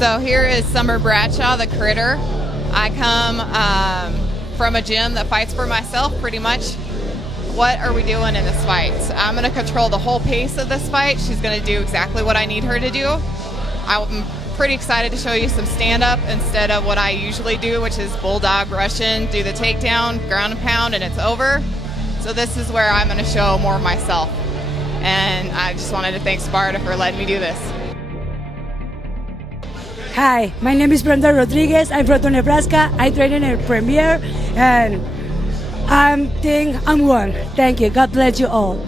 So here is Summer Bradshaw, the critter. I come from a gym that fights for myself pretty much. What are we doing in this fight? I'm going to control the whole pace of this fight. She's going to do exactly what I need her to do. I'm pretty excited to show you some stand-up instead of what I usually do, which is bulldog Russian, do the takedown, ground and pound, and it's over. So this is where I'm going to show more of myself. And I just wanted to thank Sparta for letting me do this. Hi, my name is Brenda Rodriguez. I'm from Nebraska. I train in a Premier, and I think I'm one. Thank you. God bless you all.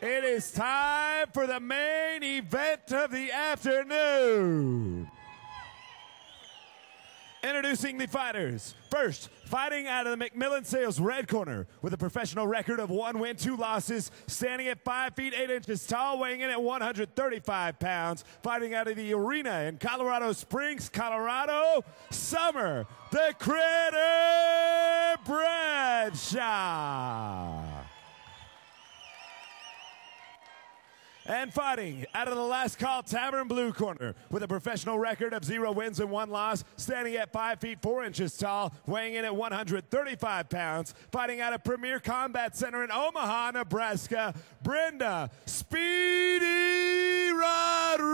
It is time for the main event of the afternoon. Introducing the fighters. First, fighting out of the McMillan Sales red corner with a professional record of 1 win, 2 losses, standing at 5 feet 8 inches tall, weighing in at 135 pounds, fighting out of the arena in Colorado Springs, Colorado, Summer, the Critter Bradshaw. And fighting out of the Last Call Tavern blue corner with a professional record of 0 wins and 1 loss, standing at 5 feet 4 inches tall, weighing in at 135 pounds, fighting out of Premier Combat Center in Omaha, Nebraska, Brenda Speedy Rodriguez.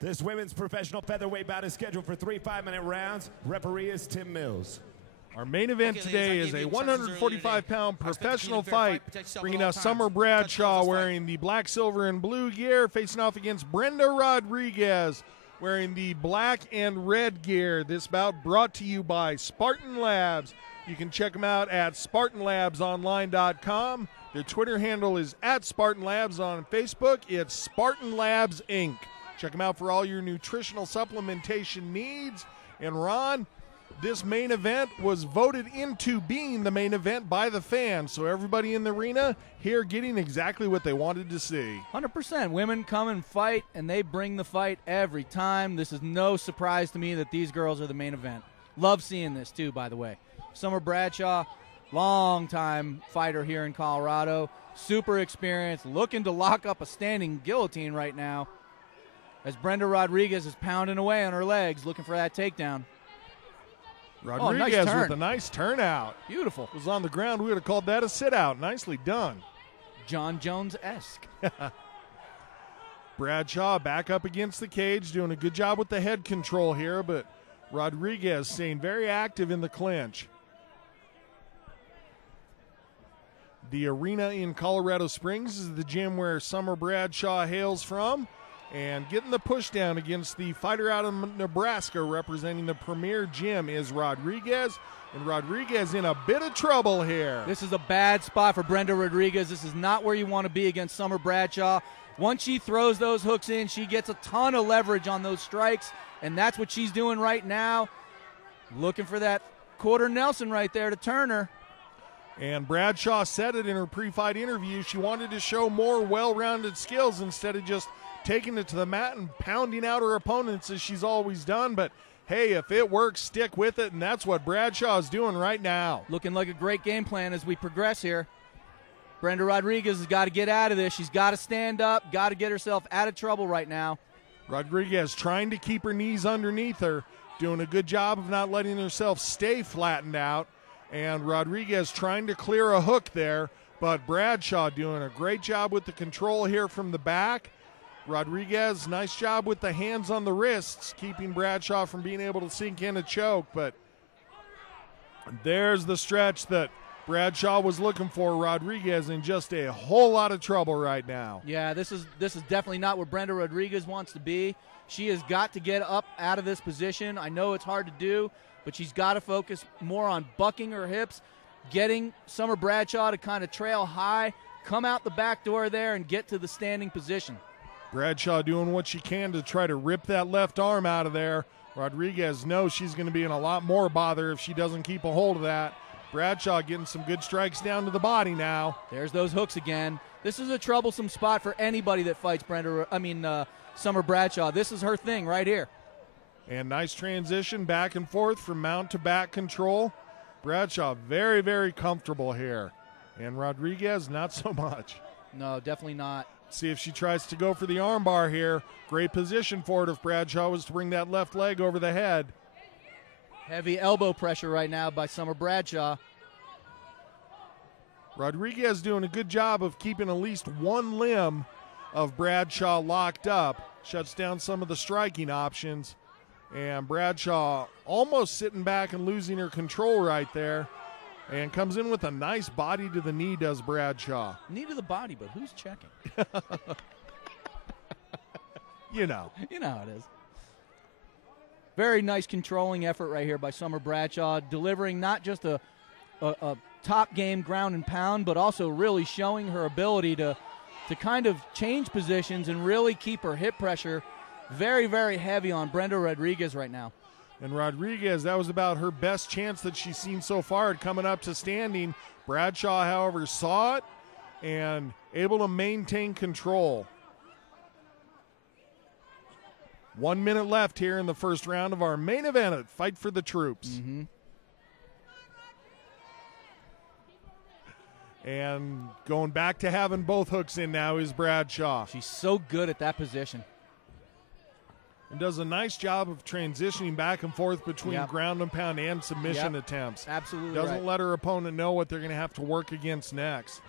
This women's professional featherweight bout is scheduled for 3 5-minute rounds. Referee is Tim Mills. Our main event today is a 145-pound professional fight, bringing us Summer Bradshaw wearing the black, silver, and blue gear, facing off against Brenda Rodriguez wearing the black and red gear. This bout brought to you by Spartan Labs. You can check them out at SpartanLabsOnline.com. Their Twitter handle is at Spartan Labs. On Facebook, it's Spartan Labs Inc. Check them out for all your nutritional supplementation needs. And Ron, this main event was voted into being the main event by the fans, so everybody in the arena here getting exactly what they wanted to see. 100%. Women come and fight, and they bring the fight every time. This is no surprise to me that these girls are the main event. Love seeing this, too, by the way. Summer Bradshaw, long-time fighter here in Colorado, super experienced, looking to lock up a standing guillotine right now as Brenda Rodriguez is pounding away on her legs, looking for that takedown. Rodriguez nice with a nice turnout. Beautiful. Was on the ground. We would have called that a sit-out. Nicely done. John Jones-esque. Bradshaw back up against the cage, doing a good job with the head control here, but Rodriguez staying very active in the clinch. The arena in Colorado Springs is the gym where Summer Bradshaw hails from. And getting the push down against the fighter out of Nebraska representing the Premier Gym is Rodriguez. And Rodriguez in a bit of trouble here. This is a bad spot for Brenda Rodriguez. This is not where you want to be against Summer Bradshaw. Once she throws those hooks in, she gets a ton of leverage on those strikes. And that's what she's doing right now. Looking for that quarter Nelson right there to turn her. And Bradshaw said it in her pre-fight interview. She wanted to show more well-rounded skills instead of just taking it to the mat and pounding out her opponents as she's always done. But, hey, if it works, stick with it, and that's what Bradshaw is doing right now. Looking like a great game plan as we progress here. Brenda Rodriguez has got to get out of this. She's got to stand up, got to get herself out of trouble right now. Rodriguez trying to keep her knees underneath her, doing a good job of not letting herself stay flattened out. And Rodriguez trying to clear a hook there, but Bradshaw doing a great job with the control here from the back. Rodriguez, nice job with the hands on the wrists, keeping Bradshaw from being able to sink in a choke. But there's the stretch that Bradshaw was looking for. Rodriguez in just a whole lot of trouble right now. Yeah, this is definitely not where Brenda Rodriguez wants to be. She has got to get up out of this position. I know it's hard to do, but she's got to focus more on bucking her hips, getting Summer Bradshaw to kind of trail high, come out the back door there, and get to the standing position. Bradshaw doing what she can to try to rip that left arm out of there. Rodriguez knows she's going to be in a lot more bother if she doesn't keep a hold of that. Bradshaw getting some good strikes down to the body now. There's those hooks again. This is a troublesome spot for anybody that fights Summer Bradshaw. This is her thing right here. And nice transition back and forth from mount to back control. Bradshaw very, very comfortable here. And Rodriguez not so much. No, definitely not. See if she tries to go for the armbar here. Great position for it if Bradshaw was to bring that left leg over the head. Heavy elbow pressure right now by Summer Bradshaw. Rodriguez doing a good job of keeping at least one limb of Bradshaw locked up. Shuts down some of the striking options. And Bradshaw almost sitting back and losing her control right there. And comes in with a nice body to the knee, does Bradshaw. Knee to the body, but who's checking? You know. You know how it is. Very nice controlling effort right here by Summer Bradshaw, delivering not just a top game ground and pound, but also really showing her ability to kind of change positions and really keep her hip pressure very, very heavy on Brenda Rodriguez right now. And Rodriguez, that was about her best chance that she's seen so far at coming up to standing. Bradshaw, however, saw it and able to maintain control. 1 minute left here in the first round of our main event at Fight for the Troops. Mm-hmm. And going back to having both hooks in now is Bradshaw. She's so good at that position. And does a nice job of transitioning back and forth between ground and pound and submission attempts. Absolutely Doesn't let her opponent know what they're going to have to work against next.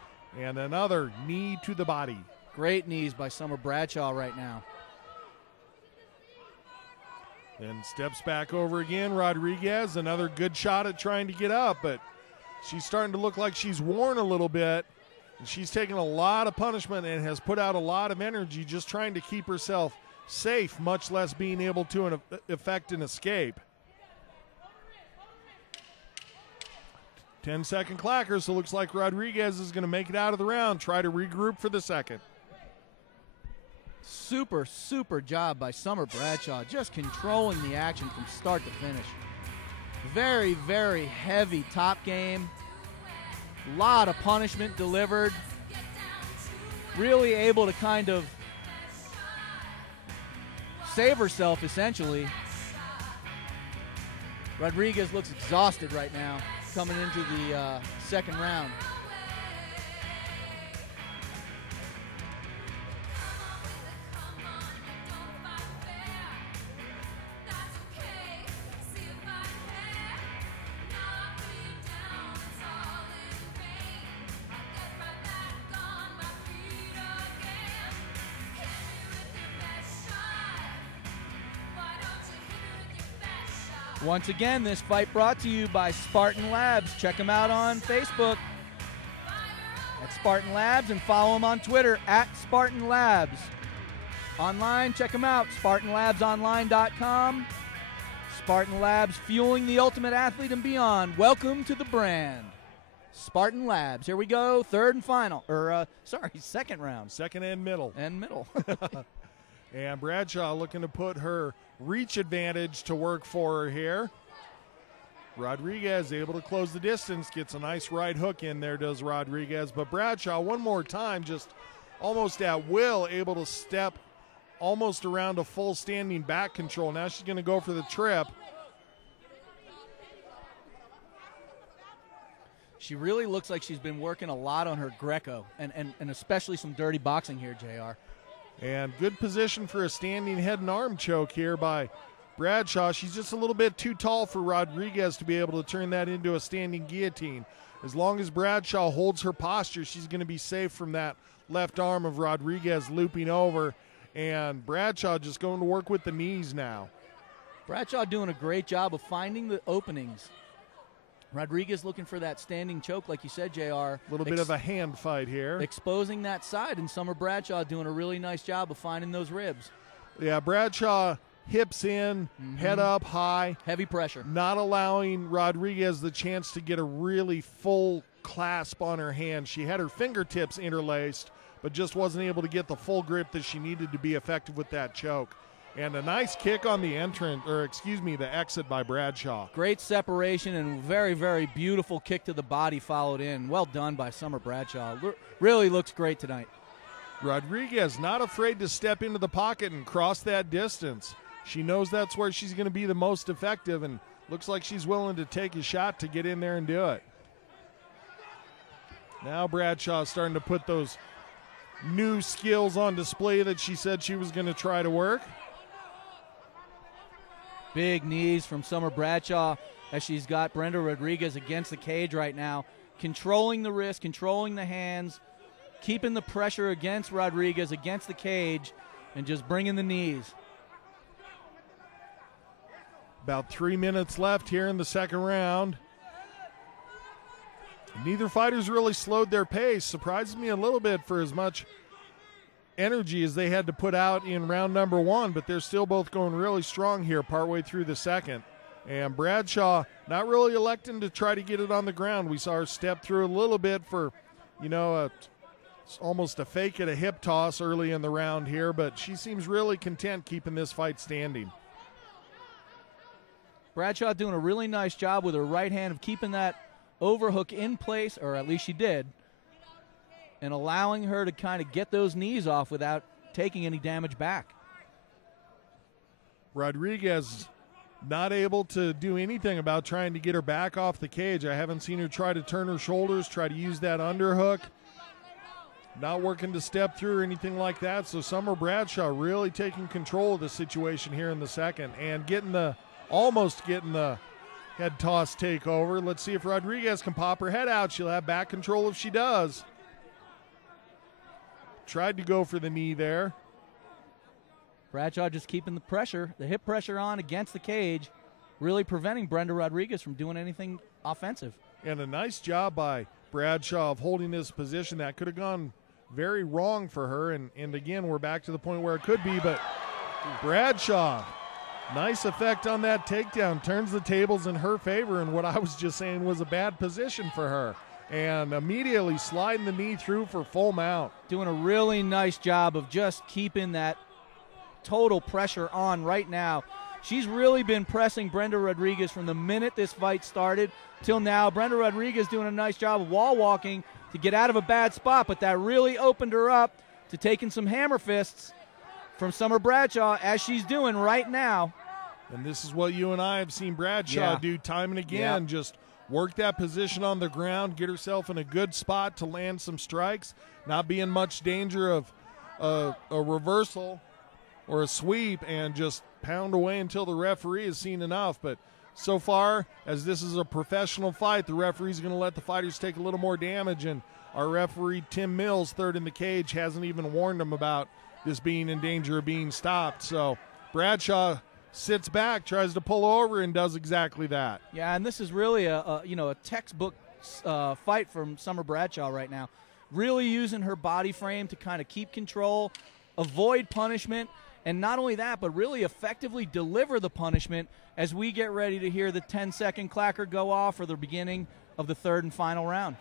And another knee to the body. Great knees by Summer Bradshaw right now. Then steps back over again. Rodriguez, another good shot at trying to get up, but she's starting to look like she's worn a little bit. And she's taken a lot of punishment and has put out a lot of energy just trying to keep herself safe, much less being able to effect an escape. 10-second clacker, so looks like Rodriguez is going to make it out of the round, try to regroup for the second. Super, super job by Summer Bradshaw, just controlling the action from start to finish. Very, very heavy top game. Lot of punishment delivered. Really able to kind of save herself, essentially. Rodriguez looks exhausted right now, coming into the second round. Once again, this fight brought to you by Spartan Labs. Check them out on Facebook at Spartan Labs and follow them on Twitter at Spartan Labs. Online, check them out, SpartanLabsOnline.com. Spartan Labs, fueling the ultimate athlete and beyond. Welcome to the brand. Spartan Labs. Here we go, third and final. Second round. Second and middle. And middle. And Bradshaw looking to put her reach advantage to work for her here. Rodriguez able to close the distance, gets a nice right hook in there, does Rodriguez. But Bradshaw, one more time, just almost at will, able to step almost around a full standing back control. Now she's going to go for the trip. She really looks like she's been working a lot on her Greco, and especially some dirty boxing here, JR. And good position for a standing head and arm choke here by Bradshaw. She's just a little bit too tall for Rodriguez to be able to turn that into a standing guillotine. As long as Bradshaw holds her posture, she's going to be safe from that left arm of Rodriguez looping over. And Bradshaw just going to work with the knees now. Bradshaw doing a great job of finding the openings. Rodriguez looking for that standing choke, like you said, JR. A little bit of a hand fight here. Exposing that side, and Summer Bradshaw doing a really nice job of finding those ribs. Yeah, Bradshaw hips in, head up high. Heavy pressure. Not allowing Rodriguez the chance to get a really full clasp on her hand. She had her fingertips interlaced, but just wasn't able to get the full grip that she needed to be effective with that choke. And a nice kick on the the exit by Bradshaw. Great separation and very, very beautiful kick to the body followed in. Well done by Summer Bradshaw. Really looks great tonight. Rodriguez not afraid to step into the pocket and cross that distance. She knows that's where she's going to be the most effective, and looks like she's willing to take a shot to get in there and do it. Now Bradshaw starting to put those new skills on display that she said she was going to try to work. Big knees from Summer Bradshaw as she's got Brenda Rodriguez against the cage right now, controlling the wrist, controlling the hands, keeping the pressure against Rodriguez, against the cage, and just bringing the knees. About 3 minutes left here in the second round. Neither fighter's really slowed their pace. Surprises me a little bit for as much energy as they had to put out in round number one, but they're still both going really strong here partway through the second. And Bradshaw not really electing to try to get it on the ground. We saw her step through a little bit for, almost a fake at a hip toss early in the round here, but she seems really content keeping this fight standing. Bradshaw doing a really nice job with her right hand of keeping that overhook in place, or at least she did, and allowing her to kind of get those knees off without taking any damage back. Rodriguez not able to do anything about trying to get her back off the cage. I haven't seen her try to turn her shoulders, try to use that underhook. Not working to step through or anything like that. So Summer Bradshaw really taking control of the situation here in the second and almost getting the head toss takeover. Let's see if Rodriguez can pop her head out. She'll have back control if she does. Tried to go for the knee there. Bradshaw just keeping the pressure, the hip pressure on against the cage, really preventing Brenda Rodriguez from doing anything offensive. And a nice job by Bradshaw of holding this position. That could have gone very wrong for her. And again, we're back to the point where it could be, but Bradshaw, nice effect on that takedown. Turns the tables in her favor, and what I was just saying was a bad position for her. And immediately sliding the knee through for full mount. Doing a really nice job of just keeping that total pressure on right now. She's really been pressing Brenda Rodriguez from the minute this fight started till now. Brenda Rodriguez doing a nice job of wall walking to get out of a bad spot, but that really opened her up to taking some hammer fists from Summer Bradshaw, as she's doing right now. And this is what you and I have seen Bradshaw do time and again. Just work that position on the ground, get herself in a good spot to land some strikes, not be in much danger of a reversal or a sweep, and just pound away until the referee has seen enough. But so far, as this is a professional fight, the referee's going to let the fighters take a little more damage, and our referee, Tim Mills, third in the cage, hasn't even warned them about this being in danger of being stopped. So Bradshaw sits back, tries to pull over, and does exactly that. Yeah, and this is really a textbook fight from Summer Bradshaw right now. Really using her body frame to kind of keep control, avoid punishment, and not only that, but really effectively deliver the punishment as we get ready to hear the 10-second clacker go off for the beginning of the third and final round.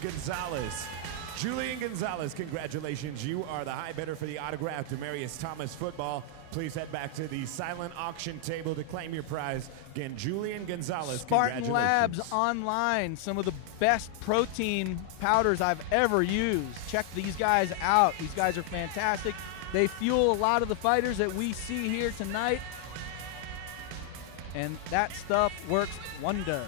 Gonzalez. Julian Gonzalez, congratulations. You are the high bidder for the autographed Demarius Thomas football. Please head back to the silent auction table to claim your prize. Again, Julian Gonzalez, Spartan Labs Online, some of the best protein powders I've ever used. Check these guys out. These guys are fantastic. They fuel a lot of the fighters that we see here tonight, and that stuff works wonders.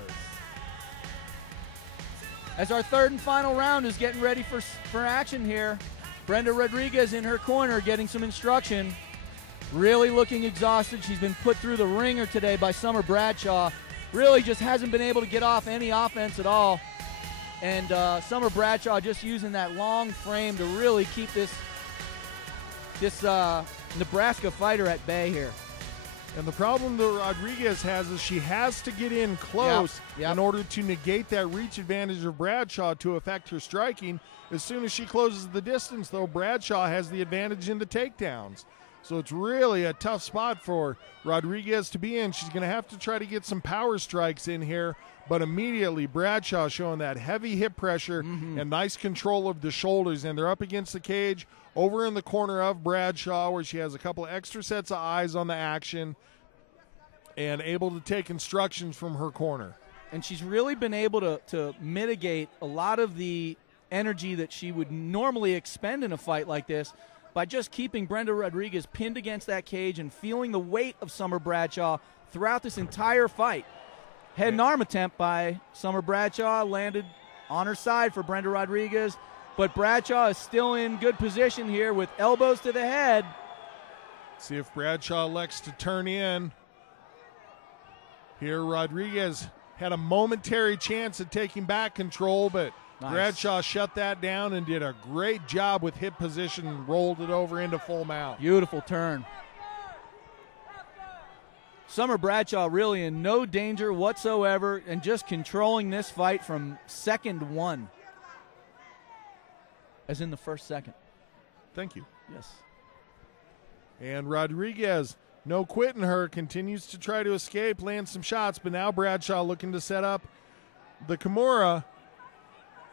As our third and final round is getting ready for action here, Brenda Rodriguez in her corner getting some instruction. Really looking exhausted. She's been put through the ringer today by Summer Bradshaw. Really just hasn't been able to get off any offense at all. And Summer Bradshaw just using that long frame to really keep this Nebraska fighter at bay here. And the problem that Rodriguez has is she has to get in close in order to negate that reach advantage of Bradshaw to affect her striking. As soon as she closes the distance, though, Bradshaw has the advantage in the takedowns. So it's really a tough spot for Rodriguez to be in. She's going to have to try to get some power strikes in here, but immediately Bradshaw showing that heavy hip pressure and nice control of the shoulders, and they're up against the cage over in the corner of Bradshaw, where she has a couple of extra sets of eyes on the action and able to take instructions from her corner. And she's really been able to mitigate a lot of the energy that she would normally expend in a fight like this by just keeping Brenda Rodriguez pinned against that cage and feeling the weight of Summer Bradshaw throughout this entire fight. Head and arm attempt by Summer Bradshaw landed on her side for Brenda Rodriguez, but Bradshaw is still in good position here with elbows to the head. See if Bradshaw elects to turn in. Here, Rodriguez had a momentary chance at taking back control, but nice. Bradshaw shut that down and did a great job with hip position and rolled it over into full mount. Beautiful turn. Summer Bradshaw really in no danger whatsoever and just controlling this fight from second one. As in the first second. Thank you. Yes. And Rodriguez, no quitting her, continues to try to escape, land some shots, but now Bradshaw looking to set up the Kimura.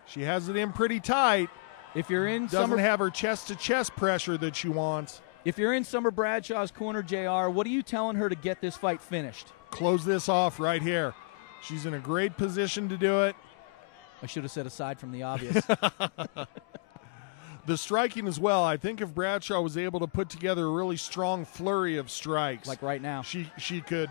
She has it in pretty tight. If you're in doesn't have her chest-to-chest pressure that she wants. If you're in Summer Bradshaw's corner, JR, what are you telling her to get this fight finished? Close this off right here. She's in a great position to do it. I should have said aside from the obvious. The striking as well. I think if Bradshaw was able to put together a really strong flurry of strikes, like right now, she could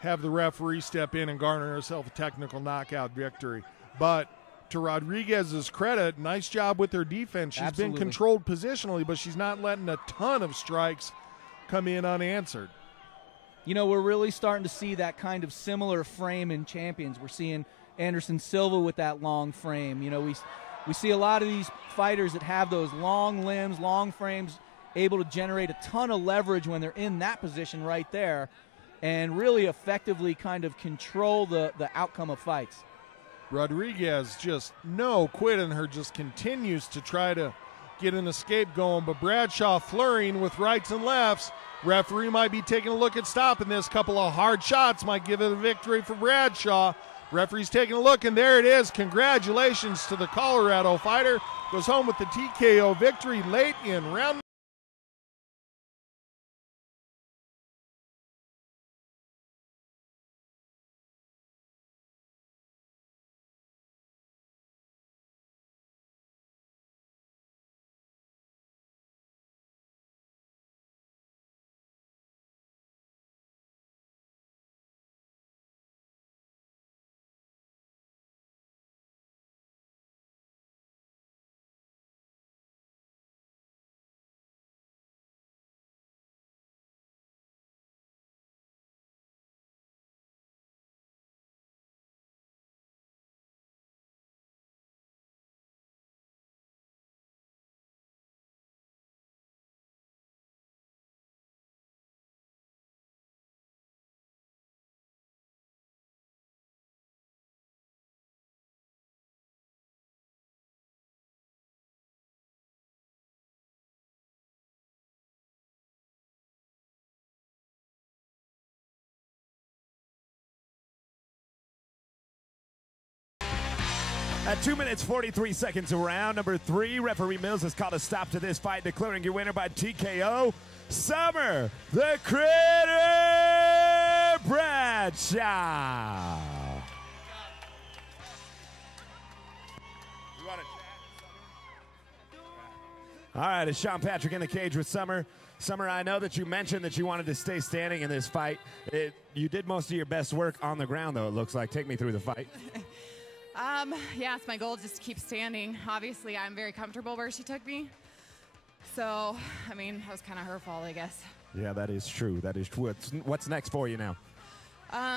have the referee step in and garner herself a technical knockout victory. But to Rodriguez's credit, nice job with her defense. She's Absolutely. been controlled positionally, but she's not letting a ton of strikes come in unanswered. You know, we're really starting to see that kind of similar frame in champions. We're seeing Anderson Silva with that long frame. You know, we see a lot of these fighters that have those long limbs, long frames, able to generate a ton of leverage when they're in that position right there and really effectively kind of control the outcome of fights. Rodriguez just no quitting her, just continues to try to get an escape going, but Bradshaw flurrying with rights and lefts. Referee might be taking a look at stopping this. Couple of hard shots might give it a victory for Bradshaw. Referee's taking a look, and there it is. Congratulations to the Colorado fighter. Goes home with the TKO victory late in round. At 2 minutes, 43 seconds around, number 3, referee Mills has called a stop to this fight, declaring your winner by TKO, Summer the Critter Bradshaw. All right, it's Sean Patrick in the cage with Summer. Summer, I know that you mentioned that you wanted to stay standing in this fight. You did most of your best work on the ground, though, it looks like. Take me through the fight. Yeah, it's my goal just to keep standing. Obviously, I'm very comfortable where she took me. So, I mean, that was kind of her fault, I guess. Yeah, that is true. That is true. What's next for you now?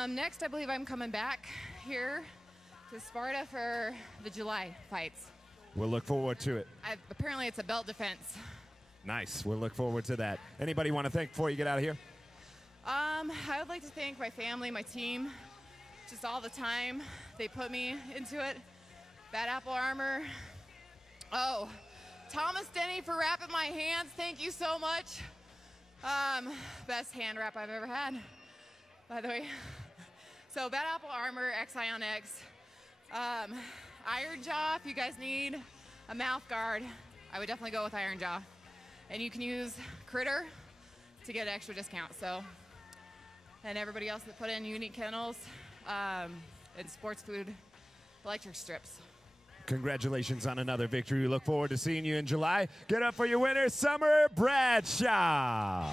Next, I believe I'm coming back here to Sparta for the July fights. We'll look forward to it. Apparently, it's a belt defense. Nice. We'll look forward to that. Anybody want to thank before you get out of here? I would like to thank my family, my team, just all the time they put me into it. Bad Apple Armor. Oh, Thomas Denny for wrapping my hands. Thank you so much. Best hand wrap I've ever had, by the way. So Bad Apple Armor, Xion X. Iron Jaw, if you guys need a mouth guard, I would definitely go with Iron Jaw. And you can use Critter to get an extra discount. So, and everybody else that put in Unique Kennels and Sports Food electric strips. Congratulations on another victory. We look forward to seeing you in July. Get up for your winner, Summer Bradshaw.